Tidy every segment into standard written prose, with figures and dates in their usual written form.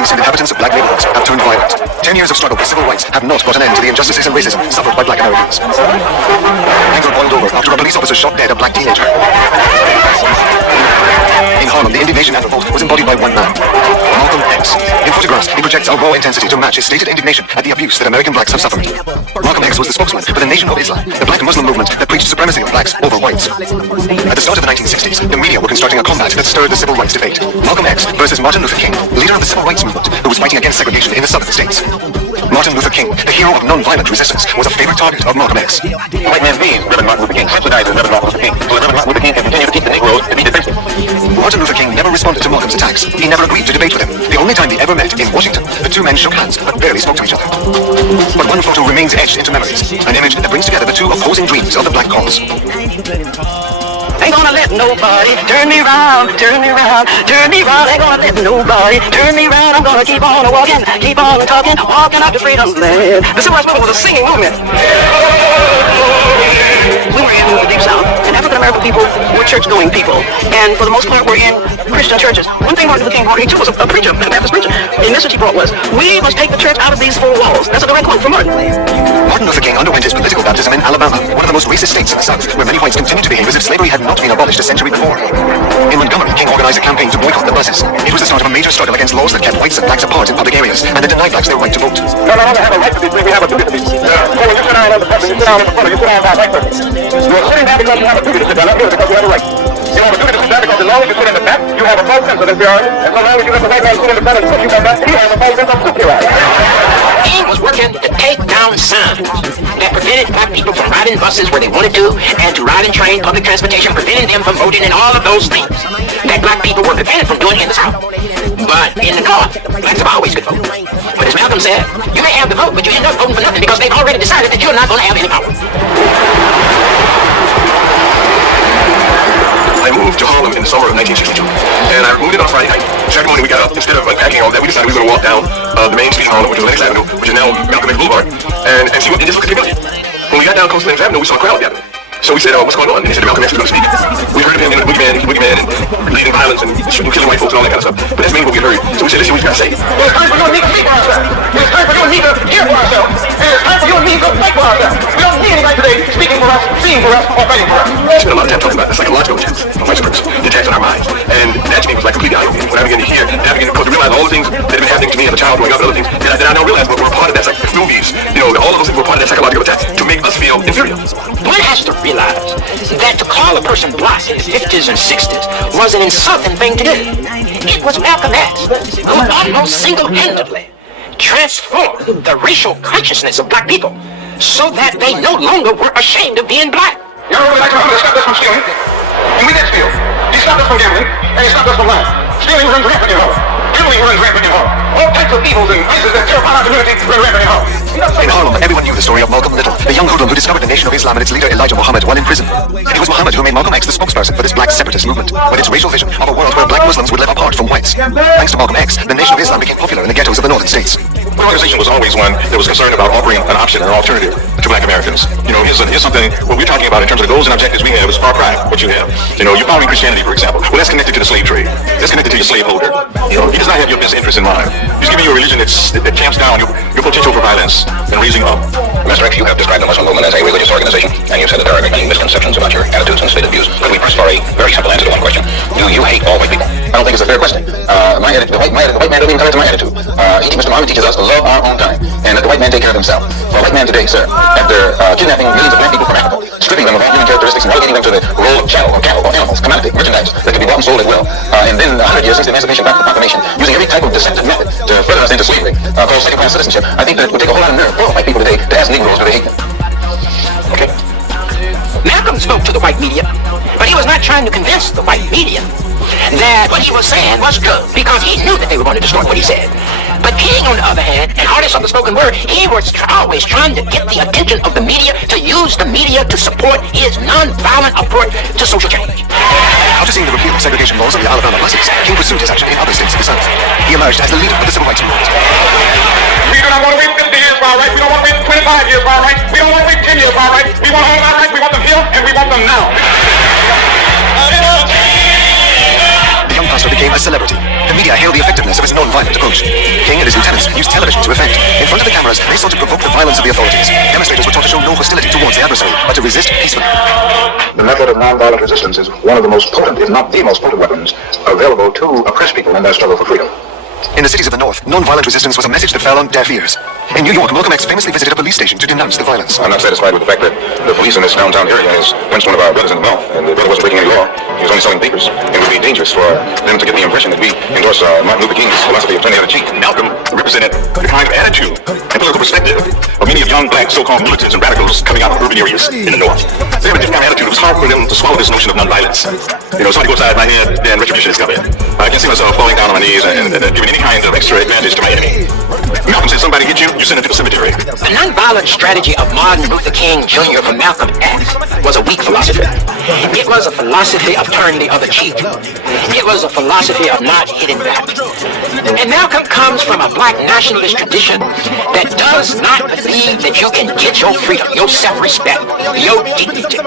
police and inhabitants of black neighborhoods have turned violent. 10 years of struggle for civil rights have not brought an end to the injustices and racism suffered by black Americans. Anger boiled over after a police officer shot dead a black teenager. In Harlem, the indignation and revolt was embodied by one man, Malcolm X. In photographs, he projects a raw intensity to match his stated indignation at the abuse that American blacks have suffered. Malcolm X was the spokesman for the Nation of Islam, the black Muslim movement that preached supremacy of blacks over whites. At the start of the 1960s, the media were constructing a combat that stirred the civil rights debate. Malcolm X versus Martin Luther King, leader of the civil rights movement who was fighting against segregation in the southern states. Martin Luther King, the hero of non-violent resistance, was a favorite target of Malcolm X. White man's being Reverend Martin Luther King subsidizes Reverend Martin Luther King, so that Reverend Martin Luther King can continue to keep the Negroes to be defensive. Martin Luther King never responded to Malcolm's attacks. He never agreed to debate with him. The only time they ever met in Washington, the two men shook hands but barely spoke to each other. But one photo remains etched into memories, an image that brings together the two opposing dreams of the black cause. Ain't gonna let nobody turn me round, turn me round, turn me round. Ain't gonna let nobody turn me round. I'm gonna keep on walking, keep on talking, walking out to freedom land. The civil rights movement was a singing movement. We were in the Deep South, and African American people were church-going people, and for the most part were in Christian churches. One thing Martin Luther King brought, he too was a preacher, a Baptist preacher. The message he brought was, we must take the church out of these four walls. That's a direct quote from Martin. Martin Luther King underwent his political baptism in Alabama, one of the most racist states in the South, where many whites continued to behave as if slavery had not been abolished a century before. In Montgomery, King organized a campaign to boycott the buses. It was the start of a major struggle against laws that kept whites and blacks apart in public areas, and that denied blacks their right to vote. No longer have a right to be free, we have a duty to be free. So when you sit down on the bus, you sit down on the front, you sit down by right person. You're sitting down because you have a duty to sit down, not because you have a right. You have a duty to sit down because as long as you sit in the back, you have a false sense of inferiority, and so long as you let the white man sit in the front and push you back, you have a false sense of superiority. He was working to take down signs that prevented black people from riding buses where they wanted to, and to ride and train public transportation, preventing them from voting, and all of those things that black people were prevented from doing in the South. But in the North, blacks have always could vote. But as Malcolm said, you may have the vote, but you end up voting for nothing because they've already decided that you're not going to have any power. I moved to Harlem in the summer of 1962, and I moved in on Friday night. Saturday morning we got up, instead of unpacking all that, we decided we were going to walk down the main street in Harlem, which was Lenox Avenue, which is now Malcolm X Boulevard, and see what, and just look at the building. When we got down close to Lenox Avenue, we saw a crowd gathering. So we said, what's going on? And he said, Malcolm X is going to speak. We heard of him in the boogeyman, and leading violence, and shooting, killing white folks, and all that kind of stuff. But that's mainly what we heard. So we said, let's see what he's got to say. Well, it's time for you and me to speak for ourselves. It's time for you and me to hear for ourselves. And it's time for you and me to fight for ourselves. We don't need anybody today speaking for us, seeing for us, or fighting for us. We spent a lot of time talking about the psychological attacks of white supremacy, the attacks on our minds. And that to me was like completely eye-opening. When I began to hear, and I began to realize all the things that had been happening to me as a child growing up and other things, that I now realized were a part of that, like movies, all of those things were part of that psychological attack to make us feel inferior. One has to realize that to call a person black in the 50s and 60s was an insulting thing to do. It was Malcolm X who almost single-handedly transformed the racial consciousness of black people so that they no longer were ashamed of being black. Y'all really like to stop us from stealing? And we did steal. He stopped us from gambling, and he stopped us from lying. Stealing runs rampant in Harlem. Killing runs rampant in Harlem. All types of evils and vices that terrify our community run rampant in Harlem. In Harlem, everyone knew the story of Malcolm Little, the young hoodlum who discovered the Nation of Islam and its leader Elijah Muhammad while in prison. It was Muhammad who made Malcolm X the spokesperson for this black separatist movement, with its racial vision of a world where black Muslims would live apart from whites. Thanks to Malcolm X, the Nation of Islam became popular in the ghettos of the northern states. The organization was always one that was concerned about offering an option, an alternative to black Americans. Here's something, what we're talking about in terms of the goals and objectives we have is far cry what you have. You're following Christianity, for example. Well, that's connected to the slave trade. That's connected to your slaveholder. He does not have your best interest in mind. He's giving you a religion that tamps down your potential for violence and raising up. Master X, you have described the Muslim movement as a religious organization, and you said that there are many misconceptions about your attitudes and stated views. But we press for a very simple answer to one question. Do you hate all white people? I don't think it's a fair question. The white man doesn't even come into my attitude. Mr. Muhammad teaches us to love our own kind, and let the white man take care of himself. For a white man today, sir, after kidnapping millions of black people from Africa, stripping them of all human characteristics and relegating them to the role of chattel or cattle or animals, commodity, merchandise that can be bought and sold at will, and then 100 years since the Emancipation Proclamation, using every type of deceptive method to further us into slavery, called second-class citizenship, I think that it would take a whole lot of nerve for white people today to ask Negroes do they hate them. Okay. Malcolm spoke to the white media, but he was not trying to convince the white media that what he was saying was true, because he knew that they were going to distort what he said. But King, on the other hand, an artist of the spoken word, he was always trying to get the attention of the media, to use the media to support his non-violent approach to social change. After seeing the repeal of segregation laws on the Alabama buses, King pursued his action in other states of the South. He emerged as the leader of the civil rights movement. We do not want to wait 50 years for our rights. We don't want to wait 25 years for our rights. We don't want to wait 10 years for our rights. We want all our rights. We want them here, and we want them now. The young pastor became a celebrity. The media media hailed the effectiveness of his non-violent approach. King and his lieutenants used television to effect. In front of the cameras, they sought to provoke the violence of the authorities. Demonstrators were taught to show no hostility towards the adversary, but to resist peacefully. The method of nonviolent resistance is one of the most potent, if not the most potent weapons available to oppressed people in their struggle for freedom. In the cities of the North, non-violent resistance was a message that fell on deaf ears. In New York, Malcolm X famously visited a police station to denounce the violence. I'm not satisfied with the fact that the police in this downtown area has punched one of our brothers in the mouth, and the brother wasn't breaking any law. He was only selling papers. It would be dangerous for them to get the impression that we endorse Martin Luther King's philosophy of turning the other cheek. Malcolm represented the kind of attitude and political perspective of many of young black so-called militants and radicals coming out of urban areas in the North. They have a different kind of attitude. It was hard for them to swallow this notion of nonviolence. You know, somebody goes outside my head, then retribution is coming. I can see myself falling down on my knees and giving any kind of extra advantage to my enemy. Malcolm said, somebody hit you, you send him to the cemetery. The nonviolent strategy of Martin Luther King Jr. for Malcolm X was a weak philosophy. It was a philosophy of turning the other cheek. It was a philosophy of not hitting back. And Malcolm comes from a black nationalist tradition that does not believe that you can get your freedom, your self-respect, your dignity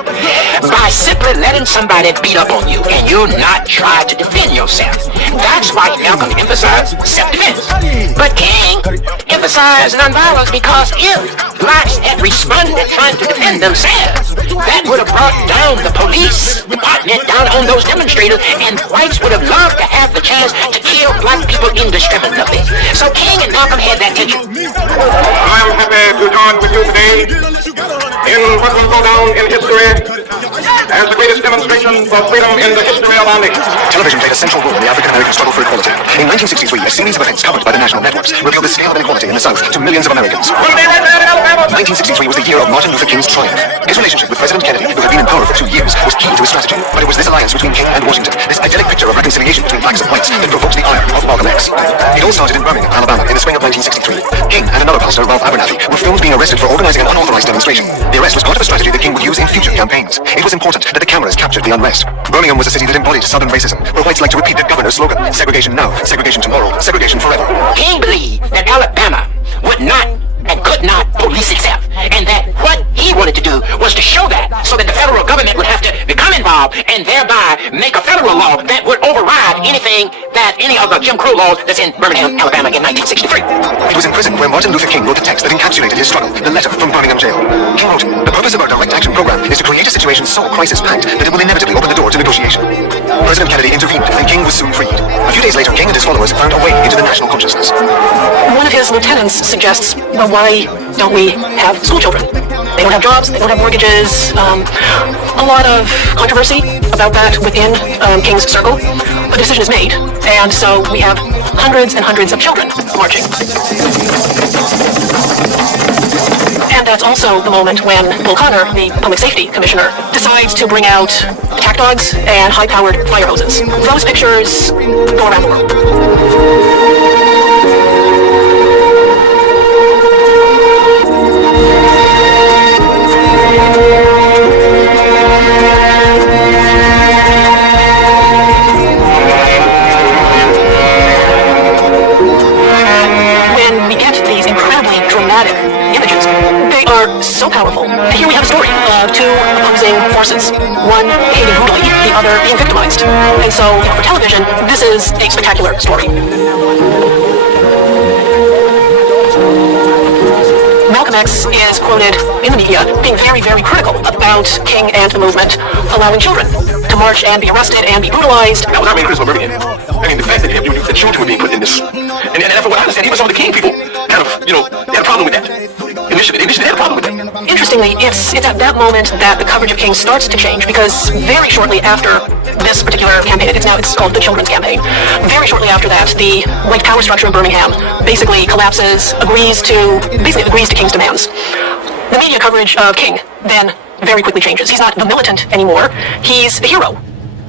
by simply letting somebody beat up on you and you not try to defend yourself. That's why Malcolm emphasized self-defense. But King emphasized nonviolence because if blacks had responded trying to defend themselves, that would have brought down the police department down on those demonstrators, and whites would have loved to have the chance to kill black people indiscriminately. So King and Malcolm had that tension. I am happy to join with you today in what will go down in history as the greatest demonstration for freedom in the history of our nation. Television played a central role in the African-American struggle for equality. In 1963, a series of events covered by the national networks revealed the scale of inequality in the South to millions of Americans. 1963 was the year of Martin Luther King's triumph. His relationship with President Kennedy, who had been in power for 2 years, was key to his strategy. But it was this alliance between King and Washington, this idyllic picture of reconciliation between blacks and whites, that provoked the ire of Malcolm X. It all started in Birmingham, Alabama, in the spring of 1963. King and another pastor, Ralph Abernathy, were filmed being arrested for organizing an unauthorized demonstration. The arrest was part of a strategy that King would use in future campaigns. It was important that the cameras captured the unrest. Birmingham was a city that embodied Southern racism, where whites liked to repeat the governor's slogan, segregation now, segregation tomorrow, segregation forever. King believed that Alabama would not and could not police itself, and that what he wanted to do was to show that, so that the federal government would have to become involved and thereby make a federal law that would override any of the Jim Crow laws that's in Birmingham, Alabama in 1963. It was in prison where Martin Luther King wrote the text that encapsulated his struggle, the letter from Birmingham jail. King wrote, "The purpose of our direct action program is to create a situation so crisis-packed that it will inevitably open the door to negotiation." President Kennedy intervened, and King was soon freed. A few days later, King and his followers found a way into the national consciousness. One of his lieutenants suggests, well, why don't we have school children? They don't have jobs, they don't have mortgages. A lot of controversy about that within King's circle. A decision is made, and so we have hundreds and hundreds of children marching. And that's also the moment when Bull Connor, the public safety commissioner, decides to bring out attack dogs and high-powered fire hoses. Those pictures go around the world. When we get these incredibly dramatic images, they are so powerful. And here we have a story of two opposing forces, one behaving brutally, the other being victimized. And so, for television, this is a spectacular story. Malcolm X is quoted in the media being very, very critical about King and the movement allowing children to march and be arrested and be brutalized. That was not being critical of Birmingham. I mean, the fact that the children were being put in this. And from what I understand, even some of the King people kind of, they had a problem with that. Initially, they had a problem with that. Interestingly, it's at that moment that the coverage of King starts to change, because very shortly after this particular campaign, it's called the Children's Campaign, very shortly after that, the white power structure in Birmingham basically collapses, agrees to King's demands. The media coverage of King then very quickly changes. He's not the militant anymore, he's a hero.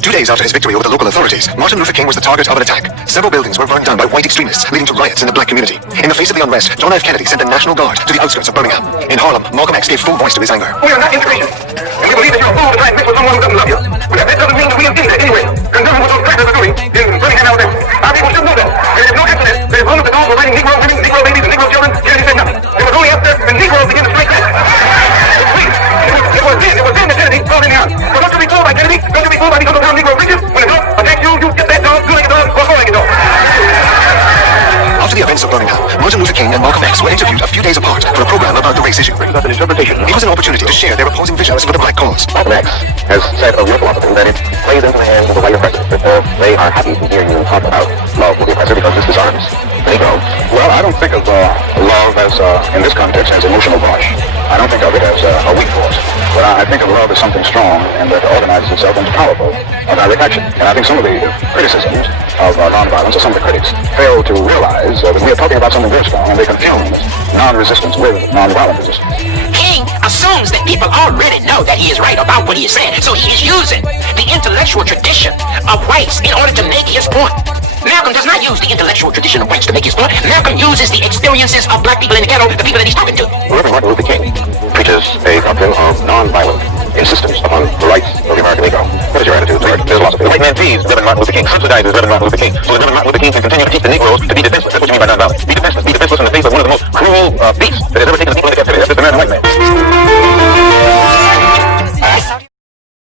2 days after his victory over the local authorities, Martin Luther King was the target of an attack. Several buildings were burned down by white extremists, leading to riots in the black community. In the face of the unrest, John F. Kennedy sent the National Guard to the outskirts of Birmingham. In Harlem, Malcolm X gave full voice to his anger. We are not integration. And we believe that you're a fool to try and mix with someone who doesn't love you. But that doesn't mean that we intend that anyway. Concerning what those crackers are doing in Birmingham, Alabama. Our people should know that. There is no incident. There is one of the doors were writing Negro women, Negro babies, and Negro children. Kennedy said nothing. It was only after the Negroes began to strike back. Please. It was then that Kennedy called in the army. So don't you be fooled by Kennedy. Don't you be fooled by these other Negro preachers. When it's up, I take you get that dog, two-legged dog, or four-legged dog. were interviewed a few days apart for a program about the race issue. It was an opportunity to share their opposing visions for the black cause. Malcolm X has said of your philosophy that it plays into the hands of the white oppressor, that they are happy to hear you talk about love with the oppressor because this disarms Negro. Well, I don't think of love as, in this context, as emotional brush. I don't think of it as a weak force. But I think of love as something strong and that organizes itself into powerful direct action. And I think some of the criticisms of nonviolence, or some of the critics, fail to realize that we are talking about something very strong, and they confuse non-resistance with nonviolent resistance. King assumes that people already know that he is right about what he is saying, so he is using the intellectual tradition of whites in order to make his point. Malcolm does not use the intellectual tradition of whites to make his point. Malcolm uses the experiences of black people in the ghetto, the people that he's talking to. Reverend Martin Luther King preaches a doctrine of nonviolent insistence upon the rights of the American Negro. What is your attitude toward his philosophy? The white man feeds Reverend Martin Luther King, subsidizes Reverend Martin Luther King, so that Reverend Martin Luther King can continue to teach the Negroes to be defenseless. That's what you mean by nonviolence. Be defenseless in the face of one of the most cruel beasts that has ever taken